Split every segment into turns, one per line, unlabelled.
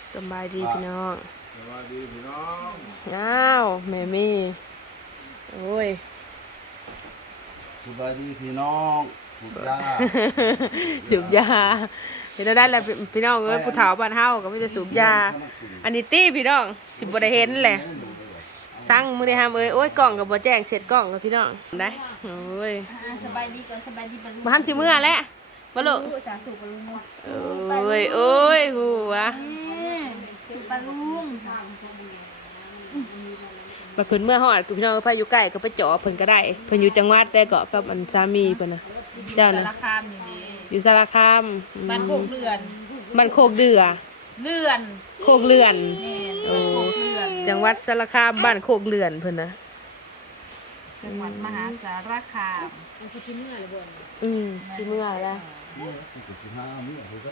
สบายดีพี่น้อง
สวัสดีพี่น้อง
อ้าวแม่มี่โอ้ย
สบายดีพี่น้องถูกยา
สูบยาเห็นได้แล้วพี่น้องเอ้ยผู้เฒ่าบ้านเฮาก็ไม่จะสูบยาอันนี้ตี้พี่น้องสิบ่ได้เห็นแหละสั่งมื้อนี้ฮามเอ้ยโอ้ยกล่องก็บ่แจ้งเสร็จกล่องแล้วพี่น้องได้โอ้ย
สบายดีก่อนสบายดีบรรลุ
บ่ทันสิมื้อแล้วบ่ลูก
สาธุบรรลุ
โอ้ยโอ้ยหัว
บรรลุ
บัดเพิ่นเมื่อฮอดพี่น้องพาอยู่ใกล้ก็ไปเจาะเพิ่นก็ได้เพิ่นอยู่จังหวัดแต่เกาะกับอันสามีเพิ่นน่ะเจ้า
สา
น่ะ
รคามนี่ดิ
อยู่สารคาม
บ้านโคกเรือน
บ้านโคกเดือ
เรือน
โคกเลื่อน
แม่น
โอ้
โคกเรือน
จังหวัดสารคามบ้านโคกเลื่อนเพิ่นนะ
จังหวัดมหาสารคาม
ที่เมื่อแล้ว
15 มื้อเฮาก็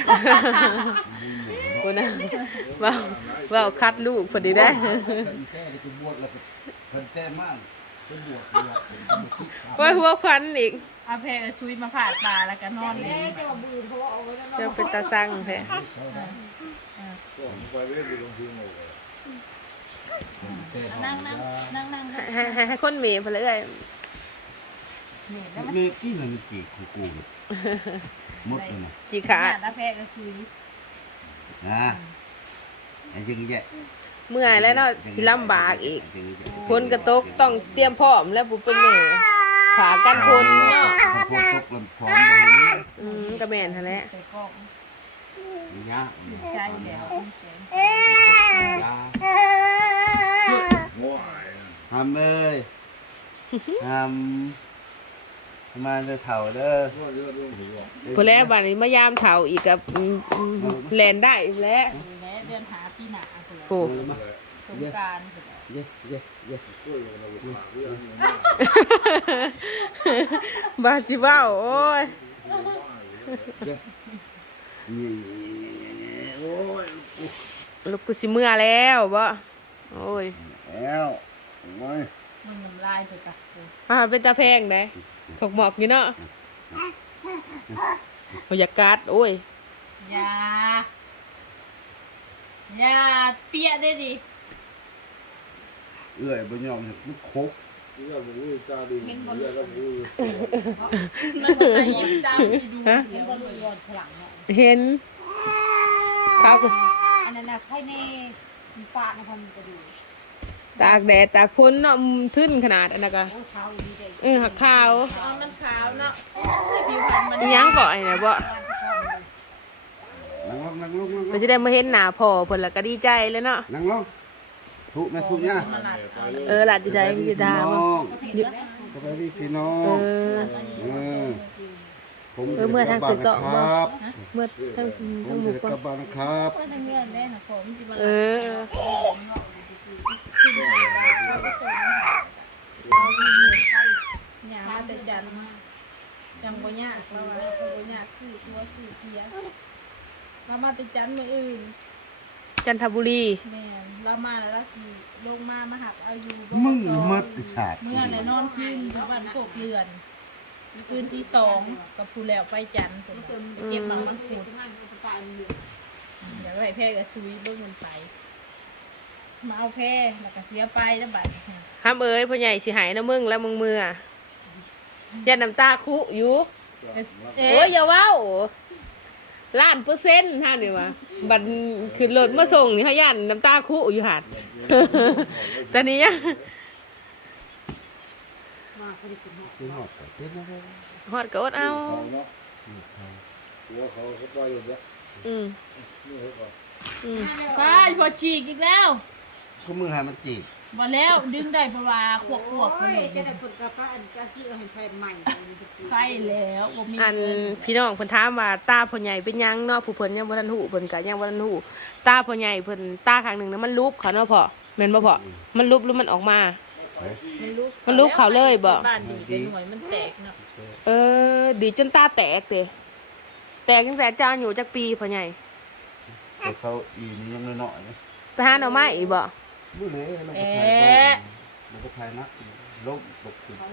คนน่ะเว้าคัดลูกพอดีได้
อีแก้ไปบวชแล้วก็เพิ่นแก้มากเป็นบวชเลย
ว่าหัวควันอีก
อาเพกชุยมาผ่าตาแล้วก็นอนเลย
จะเป็นตาสั่งแท้
ก็ไปเล่นอยู่ตรงพื้นเลย
นั่ง
ให้คนเมีเพนเลย
เมฆที่มันจีกของกูหมดเลยนะ
จีขา
อาเพกชุย
นะไอ้จังแยะ
เมื่อยแล้วเนาะสิลำบากอีกคนกระตกต้องเตรียมพร้อมแล้วผู้เป็นแม่ขากันคนเนาะ
พวกตกกันพร้อมบ่นี้
ก็แม่นหั่นแหละ
ใส่กล้อง
ยา
ใช่แล้ว
ยา
ง่วง
ทำเอ้ยทำมาจะเถ่าเด้อ
ง่วงเยอะเรื่องหัว
พอแล้วบัดนี้มายามเฒ่าอีกกับแลนได้อีกแล้ว
แม่เดินหาปีหนา
โอ้
สงการ
เย้เย้เย้
ช่วยเราฝากเรื่องนี้มาก
บาจิเว้าโอ้ย
นี่โอ้ย
ลูกกูสิเมื่อแล้วบ่โอ้ย
แล้วโอ้ย
มึงน้ำลายเถอะจ้ะ
เป็นตาแพงได้ขอกหมอกอยู่เนาะบรรยากาศโอ้ย
อย่าเปียได้ดิ
เอื้อยบ่ยอมให้มันครบ
เรื่องหมูตาดีเรื่องหมู
มันก็ไปยิ้มตามสิดู
ฮะ
เดี๋ยวมันรอนพลังเนาะ
เห็นเขาก็
อันนั้นน่ะใครในปากนะพอมันจะดู
ตากแดดตากฝนเนาะทึ้นขนาดอันนั้นก็
โอ้เท้าดีใจ
หักขาว
มันขาวเนาะผิวพรรณมัน
อิหยังก่อนเนี่ยบ่
นั่งลงนั่งลงนั่งล
มัน
ง
จะได้มาเห็นหน้าพ่อเพิ่นแล้วก็ดีใจเลยเนาะ
นั่งลงทุกแม่ทุกย่า
หลานดีใจมีดาบ่อยู่
สบายดีพี่น้อ
เอง อ
ผม
เมื่อทางตึกเกาะ
ค
บ่
รับ
เมื่อทั้ง
ผ
ทั้
ม
งห
จะ
มู่
ก
ก่อ
ลับบ้านนะครับ
ก็ทั้งเงื่อนได้นะผมจิมา
เออ
อย่ามาแต่จันยังบ่ยากเราว่าบ่ยากซื้อตัวซื้อเทียเรามาแต่จันมื้ออื่น
จันทบุรี
แม่นเรามาแล้วสิลงมาหักเอาอยู่
มึงหมดไอ้ชาติ
เมื่อไหร่นอนคืนที่บ้านโคกเรือน คืนที่สองกับผู้แล้วไปจันทร์ผมไปเก็บหนังมันขุดเดี๋ยวไอ้แพ้กับซุยเบิ่งมันไปมาเอาแพ้แล้วก็เสียไปแล้วบัด
ห้ามเอ้ยพ่อใหญ่สิหายนะมึงแล้วมึงมืออย่าน้ำตาคุอยู่ โอ้ยอย่าเว้า1,000,000%ฮะนี่ว่าบัดขึ้นรถมาส่งนี่เฮาย่านน้ำตาคุอยู่หั่น ตอนนี้ยัง
พี่หอดไปเต้นนะ
ฮอดก็อดเอา
เขาเนาะหัวเขาไปอยู่เนี่ย
อืม
นี่เขาก่อน
อืม
ไปพอฉีกอีกแล้ว
ก็มึงหามันจีบ
บ่แล้วดึงได้เพราะว่าขวบๆ
โอ้ยจะได้ผลกระเพาะอันก็ซื้อให้แฟนใหม่
ใกล้แล้วบ่มี
อัน
เงิน
พี่น้องเพิ่นถามว่าตาพ่อใหญ่เป็นหยังเนาะผู้เพิ่นยังบ่ทันฮู้เพิ่นก็ยังบ่ทันฮู้ตาพ่อใหญ่เพิ่นตาข้างหนึงน่ะมันลุบเขาเนาะพ่อแม่นบ่พ่อมันลุบหรือมันออกมา มันลุบเขาเลยบ่
บ้านดีเป็นหน่วยมันแตกเนาะ
ดีจนตาแตกเด้แตกตั้งแต่จานอยู่จักปีพ่อใหญ่
แต่เขาอีนี่ยังน้อยๆนะ
ไปหาหน่อไม้อีกบ่
บุเล่เราก็ถ่ายเราก็ถ่ายนักลบตกขึ้น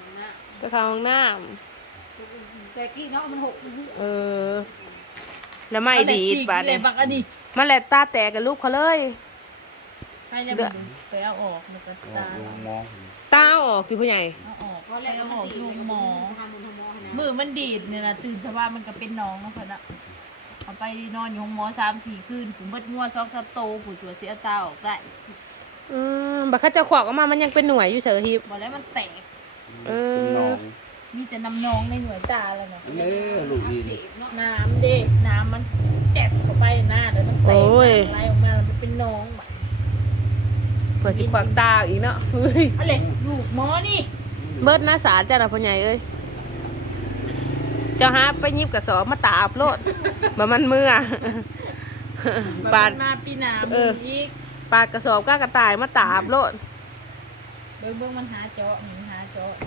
ไปเข้าห้องน้ำ
แต่กี้เนาะมันหก
เออแล้วไม่ดีดบาด
เล
นี้
ยบักอันนี้
มันแหละตาแตกกับลูกเขาเลย
ใครจะไปเอาออกมันก็ตา
ลงมอง
ตาเอาออกที่ผู้ใหญ่
เอาออก
ก็
ก็
แล้
แล้ว ว
ก็
ออก
ตี
ลู
เลย
ก
ก็
หมอ
ทำมือนะ
มือมันดีดเนี่ยนะตื่นสว่ามันก็เป็นน้องเนาะเพิ่นอะเอาไปนอนอยู่ห้องหมอ3-4 คืนผมเบิดงัว2-3โตผู้ชัวเสียตาออกได้
บักเขาจะขวากออกมามันยังเป็นหน่วยอยู่เฉยฮิป
บอกแล้วมันแตก
เป็นน้อง
มีแต่น้ำนองในหน่วยตาแล้วเนาะ
อันนี้ลูกดิน
น้ำเด้น้ำมันแจกเข้าไปหน้าแล้วมันแตกไหลออกมามันเป็นน้องแบบ
เผื่อจิขวากตาอีกเนาะเฮ้ย
อะไรลูกหมอนี่
เบิดหน้าสารจ้าหน่ะพ่อใหญ่เอ้ยเจ้าหาไปยิบกระสอบมาตาบโลดบ่มันเมื่อ ปาด
มาปีหนา
เอ
มื
อ
อีก
ปาดกระสอบก้ากระต่ายมาตาบโลด
เบิ้งมันหาเจาะมันหาเจาะ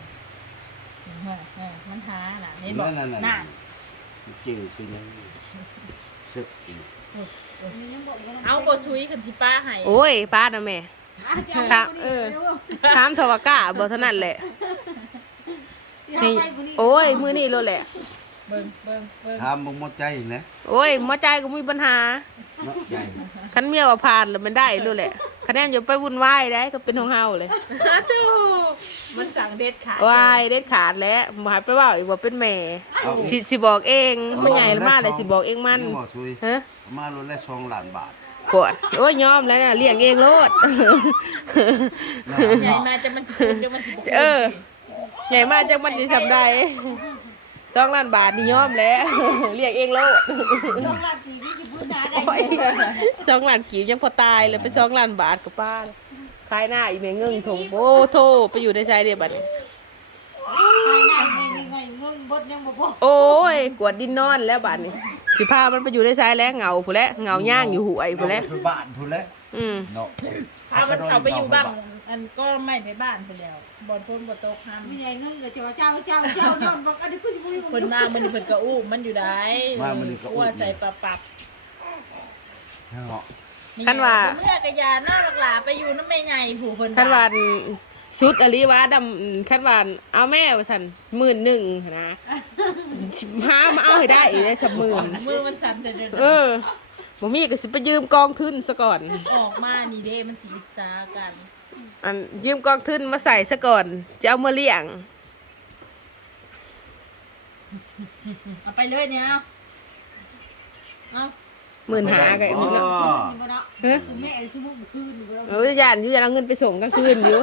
มันหาน่ะเห็นบอก
นั่น
น่ะ
จืดเป็นยังสึกอีก
เอาบชุยขันสิป้าให้
โอ้ยป้าดนะแม่ถามทวากาบ่เท่านั้นแหละนี่โอ้ยมือนี่โลดแหละ
เบิ้ง
ทำมึงหมดใจนะ
โอ้ยหัวใจก็มีปัญหา
เนาะใหญ่
คันเมียว่าผ่านแล้วมันได้รู้แหละคะแนนอยู่ไปวุ่นวายได้ก็เป็นของเฮาเลย
ดูมันสั่งเด็ดขาด
วายเด็ดขาดแล้วบ่ให้ไปเว้าอีกว่าเป็นแม่สิบอกเองมันใหญ่มากเลยสิบอกเองมัน
หมอช่วย
ฮะ
มาลดได้2 ล้านบาท
กดโอ้ยยอมแล้วน่ะเลี้ยงเองโลด
ใหญ่มาจะมันจะคุณจะมันจะบอก
เออ ใหญ่มากจังมันสิสำได้2 ล้านบาทนี่ยอมแล้ว เลี้ยงเองโลด
ต้องรับผีที่จะพูดได้
โอ้ย2 ล้านกีบยังพอตายเลยไป2 ล้านบาทกับป้าขายหน้าอีแม่เงิงถงโอ้โธ่ไปอยู่ในใจเดียวบัดนี้
ใครได้ไงเงินบดยังบ่พอ
โอ้ยกวดดินนอนแล้วบัดนี้สิพามันไปอยู่ในทรายแล้วเหงาผู้นแหล้วเหงาย่างอยู่หวยผู้นแหล้ว
ไปบ้านพุ่นแล้ว
เ
นาะ
พามันเอาไปอยู่บ้านอันก็ไม่ไปบ้านไปแล้วบอลพ้นบอลโต๊ะห้าม
มีไงเงินกับเจ้านอนบอกอันนี้คุณบุญ
เพิ่นมามันเพิ่นก็อู้มันอยู่ได้ว่าใส่ปรับ
เนาะ
เมื่อกระยาหน้าหลาไปอยู่น้ำแม่ใหญ่ผู้เพิ่น
คันวานชุดอลิวาดำคันวานเอาแม่ว่าซั่น11,000นะหามาเอาให้ได้อีกได้สักหมื่น
มือมันสั่นเดิน
บ่มีก็สิไปยืมกองทุนซะก่อน
ออกมานี่เด้มันสีตากัน
อันยืมกองทุนมาใส่ซะก่อนจะเอามาเลี้ยง
เอาไปเลยเนี่ยเอา
15,000ก็อีกเนาะ
บ่เนาะแม่ชั่วโมงคืนบ่
เออย่านอยู่อย่าเอาเงินไปส่งกลางคืนอยู่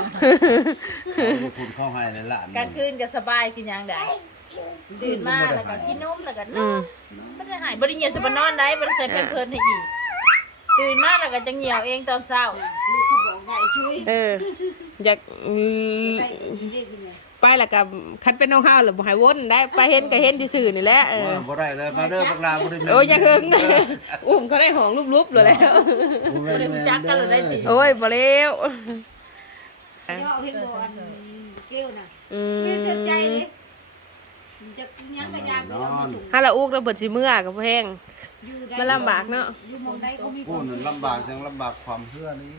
คุณเข้าให้เลยล้าน
กลางคืนก็สบายกินยังได้ตื่นมาแล้วก็กินนมแล้วก็นอนไม่ได้หายบริเงียสบนอนได้บริใส่เป็นเพลินให้อีกตื่นมาแล้วก็จะเหี่ยวเองตอนเช้า
ลูกเขาบอกได้ช่วย
อยาก
ได้เด็กเนี่ย
ไปแล้วก็คันเป็นน้องห้าวหรือบ่ให้วนได้ไปเห็นก็เห็นที่สื่อนี่แหละ
บ่ได้เลยมาเด้อบักลาบ่ได้
โอ้ยอย่าเฮิงอุ้มเขาได้ของรูปๆเลยแล้ว
บริจักกันเลยได้ติ
โอ้ยบ่เร็ว
เดี๋ยวเอาเห็นบ่อันเกลน่ะ
อื
ไม่เจ็บใจ
ม
เลยจะยังกระยางไปเอามาส่ง
ถ้าเราอุกเราเบิดสิเมื่อกับแพง
อยู่ได้
มันลำบากเนาะ
อยู่มองได้ก็มี
กูนั่นลำบากจังลำบากความเพื่อนี้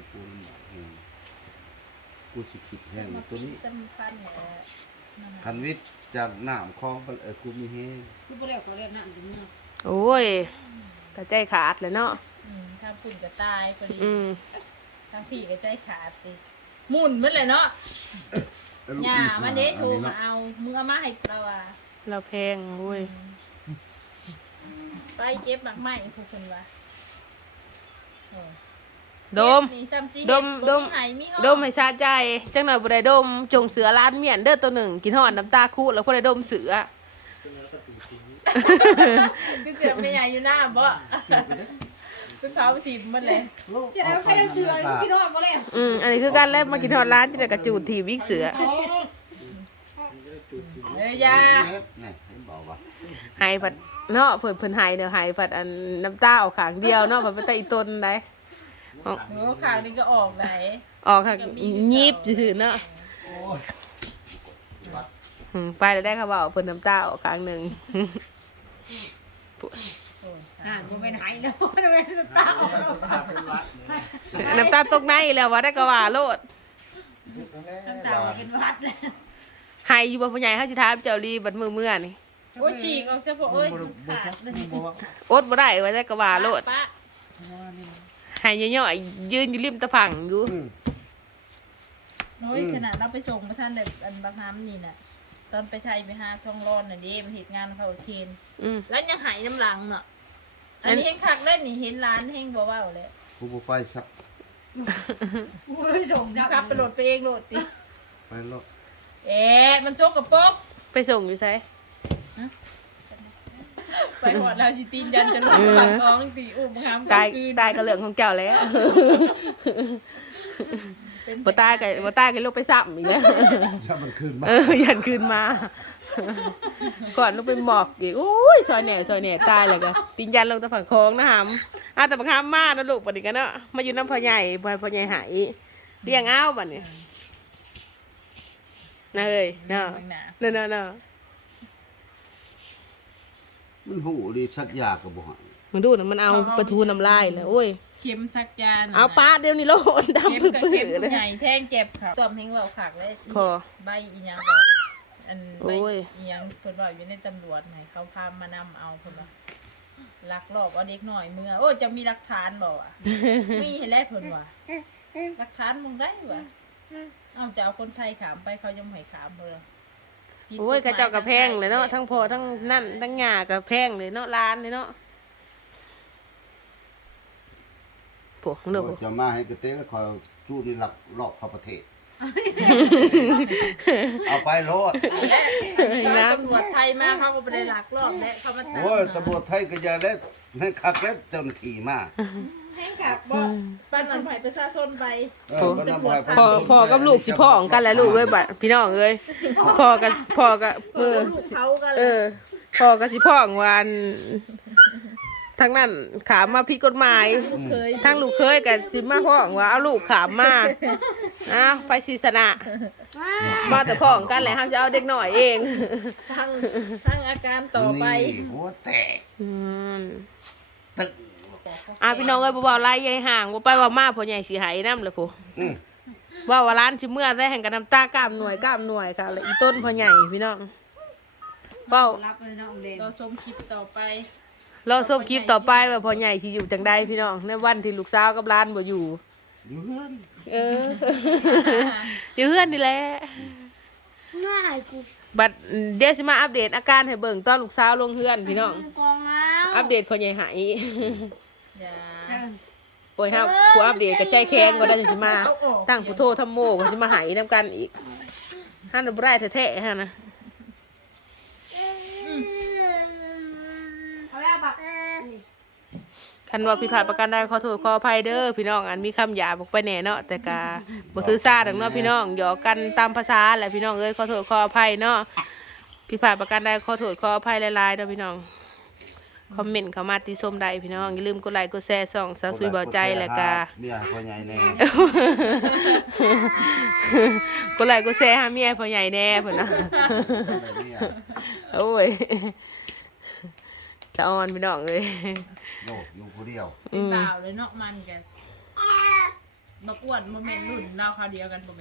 กูสิคิดแห้งตัวนี้
สำคัญแหละ
คันวิทย์จากน้ำคลองกูมีแห้ง
คือบ่แล้วก็แล้วน้ำถึงเนาะ
โอ้ยกระใจขาดเลยเนาะ
ถ้าฝุ่นก็ตายพอดี
อืม
ทั้งพี่ก็ใจขาดสิหมุนมันเลยเนาะหย่ามันเด้โทรมาเอามึงเอามาให้เราอ่ะ
เราแพงโอ้ย
ไปเก็บหมากไม้พวกคนว่า
ดม ดม ดมให้ชาใจจังหน่อยบ่ได้ดมจงเสือร้านเมียนเด้อตัวหนึ่งกินหอดน้ำตาคู่แล้วพอได้ดมเสือ
คือเสือไม่ใหญ่อยู่หน้าบ่เป็นเท้าถีบมันเลย
จะได้ไปเอาเสือพี่น้องบ่แล้ว
อันนี้คือการแรกมากินหอดร้านที่ไหนกระจูดทีวิกเสือ
ยา
นี่เห็นบอกว่า
หายผัดเนาะเพิ่นหายเดี๋ยวหายผัดอันน้ำตาออกขางเดียวเนาะผัดไปแต่อีต้นได้
โอ้ข่าวนี้ก็ออกไหน
ออกค่ะยิบซื่อๆเนาะ
โอ้ย
ไปแล้วได้ค่ะว่าเพิ่นน้ำตาออกขางหนึ่ง
บ่เป็นหายแล้วบ่เป็นตาออก
น้ำตาตกในแล้วว่าได้ก็ว่าโลด
น้ำตาเป็นวัดแล้ว
หายอยู่บ่ผู้ใหญ่เฮาสิถามเจ้าลีบัดมื้อนี่
โอ้ยฉีกออกเฉพาะเอ้ย
บ่
ขาดเลย
บ่ว่า
อดบ่ได้ไว้ได้ก็ว่าโลด
ปะ
ให้ย่อยๆยืนอยู่ริมตะพังอยู่
โอ้ยขนาดเราไปส่งมาท่านแบบอันบางฮัมนี่น่ะตอนไปไทยไปหาทองร้อนน่ะเด้มันเหตุงานเขาเคน
อืม
แล้วยังหายน้ำหลังเนาะอันนี้เฮงคักเล่นนี่เห็นร้านเฮงบ่เว้าเลย
ผู้บ่ไปซัก
กูไปส่ง
ขับไปโหลดไปเองโหลดติ
ไปแล้ว
เอ๊ะมันโจกกับปก
ไปส่งอยู่ไส
ไปหอดแล้วจิตีนยันจะหลดปากท้องตีอุ้มหาม
ตาย
คืน
ตายก็เรื่องของเจ้าแล้ว บ่ตายก็ลงไปซ้ำอีกแล้ว
ถ้ามันขึ้นมา
ยันคืนมา ก่อนลงไปหมอกอีกโอ้ยซอยแหน่ตายแล้วก็ตินยันลงตะฝั่งคลองนะหำแต่บักหำมานะลูกบัดนี้กันเนาะมาอยู่น้ำพ่อใหญ่พ่อใหญ่หายเลี้ยงเอาบัดนี้น่าเอ้ยเนาะเนาะ
มันหูดีชักยาก็บ่ให้
มึงดูนะมันเอาปลาทูน้ำลายเลยโอ้ย
เข็มสักจาน
เอาปลาเดี๋ยวนี้โลด
เข็ม
ดำปื้
กับเข็ม
อๆเลย
ใหญ่แท่งเจ็บค่ะตอมเฮงเว้าคักเลย
พอ
ใบอีหยังก็อันใบ
โอ้ย
อีหยังเพิ่นว่าอยู่ในตำรวจให้เขาพามานำเอาเพิ่นว่าลักลอบเอาเด็กน้อยเมื่อโอ้ยจะมีหลักฐานบ่วะ มีให้แล้วเพิ่นว่าหลักฐานมึงได้วะเอาจะเอาคนไทยขามไปเขายังไม่ให้ขามเพิ่นว่าผิด
โอ้ย
ฎห
กระ
ม
เจ้ากระแพงเลยเนาะทั้งพ่อทั้งนั่นทั้งหญ้ากระแพงเลยเนาะร้านเลยเนาะพวกเนาะ
จะมาให้กระเตะแล้วคอยจู้นี่หลักลอกเข้าประเทศ เอาไปโลด
แล้วตำรวจไทยมาเขาก็ไปได้ลักลอบและเขามาตั้ง
โอ้ยตำรวจไทยก็อย่าเล่นให้คักเล่นเจ้าหน้าที่มา
ให้กลับบ่ปั้นมันไผ่ประชาชนไป
บ่นำให้
พ่อกับลูกสิพ่อของกันแหล้วลูกเอ้ยบัดพี่น้องเอ้ยพ่อกับ
ลูกเขากัน
พ่อกับสิพ่อของวันทั้งนั้นขามมาผิดกฎหมาย
เคย
ทั้งลูกเคยกับสิมาพ่อของว่าเอาลูกขามมาไปศิษนะมาแต่พ่อของกันแหละห้ามจะเอาเด็กหน่อยเอง
ทั้งอาการต่อไป
นี่หัวแตก
อืม
ตึก
พี่น้องเอ้ยบ่เว้าไล่ยายห่างบ่ไปว่ามาพ่อใหญ่สิหายนำเลยผู้
อืม
ว่าร้านสิเมื่อได้แห่งกันน้ำตากล้ามหน่วยค่ะแล้วอีต้นพ่อใหญ่พี่น้องเว้า
รับเลยน้องเด่น
เราชมคลิปต่อไป
เราส่งคลิปต่อไปว่าพ่อใหญ่สิอยู่จังใดพี่น้องในวันที่ลูกสาวกับหลานบ่อยู่
อยู่เฮือน
อยู่เฮือนนี่แหละ
ง่ายกู
บัดเดี๋ยวสิมาอัปเดตอาการให้เบิ่งตอนลูกสาวลงเฮือนพี่น้อง
กองเอา
อัปเดตพ่อใหญ่หาย
อย่า
โอ้ยครับผู้อัปเดตกับใจแข็งก็ได้จังสิมาตั้งผู้โทรทำโมก็สิมาหายนํกันอีกหันบ่ได้แท้ๆฮะนะ
เอาแล้วบัก
คันว่าผิดพลาดประการใดขอโทษขออภัยเด้อพี่น้องอันมีคำหยาบออกไปแหน่เนาะแต่กะบ่ถือซาดังเนาะพี่น้องหยอกกันตามภาษาแหละพี่น้องเอ้ยขอโทษขออภัยเนาะผิดพลาดประการใดขอโทษขออภัยหลายๆเด้อพี่น้องคอมเมนต์เข้ามาติชมได้พี่น้องอย่าลืมกดไลค์กดแชร์ส่องสาวสุยเบาใจแล้วก็
เมียพ่อใหญ่แน่
กดไลค์กดแชร์หาเมียพ่อใหญ่แน่เพิ่นน่ะ
เมีย
โอ้ยจะอ่อนพี่น้องเอ้ย
โลกอยู่ผู้เดียว
เป็นบ่าวเลยเนาะมันกันบักอ้วนโมเมนต์รุ่นเราคราวเดียวกันโมเมน